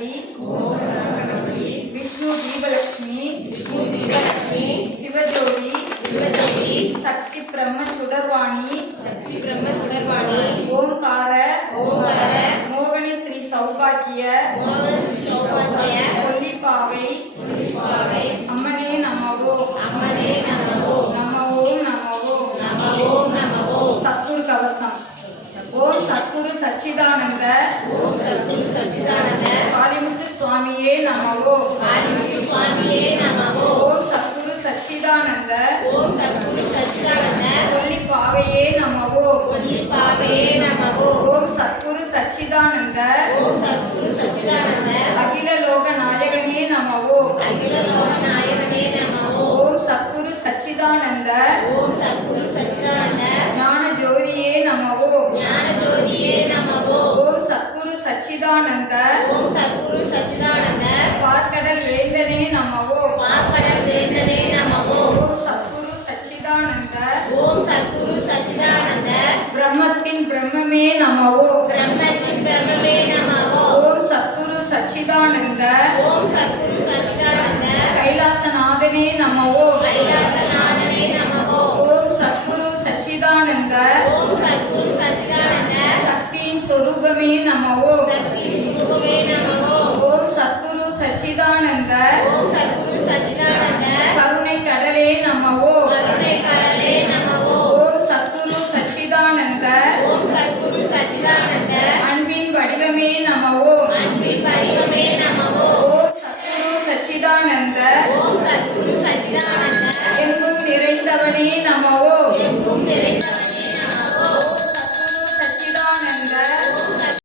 கணபதி விஷ்ணு தீபலட்சுமி சிவஜோதி சக்தி பிரம்ம சுடர்வாணி ஓம்கார மோகனி ஸ்ரீ சௌபாக்கிய கொல்லிப்பாவை அம்மனே நமவோ நமவோ சத்குரு கவசம். ஓம் சத்குரு சச்சிதானந்த காளிமுத்து சுவாமியே நமவோ ஓம் சத்குரு சச்சிதானந்த கொல்லிப்பாவையே நமவோ ஓம் சத்குரு சச்சிதானந்த அகில லோக நாயகனே நமவோ ஓம் சத்குரு சச்சிதானந்த ஞான ஜோதியே நமவோ ஓம் சத்குரு சச்சிதானந்த பார்க்கடல் வேந்தனே நமவோ ஓம் சத்குரு சச்சிதானந்த பிரம்மத்தின் பிரம்மமே நமவோ ஓம் சத்குரு சச்சிதானந்த கைலாசநாதனே நமவோ ஓம் சத்குரு சச்சிதானந்த சக்தியின் சொரூபமே நமவோ ஓம் சத்குரு சச்சிதானந்த கருணை கடலே நமவோ ஓம் சத்குரு சச்சிதானந்த அன்பின் வடிவமே நமவோ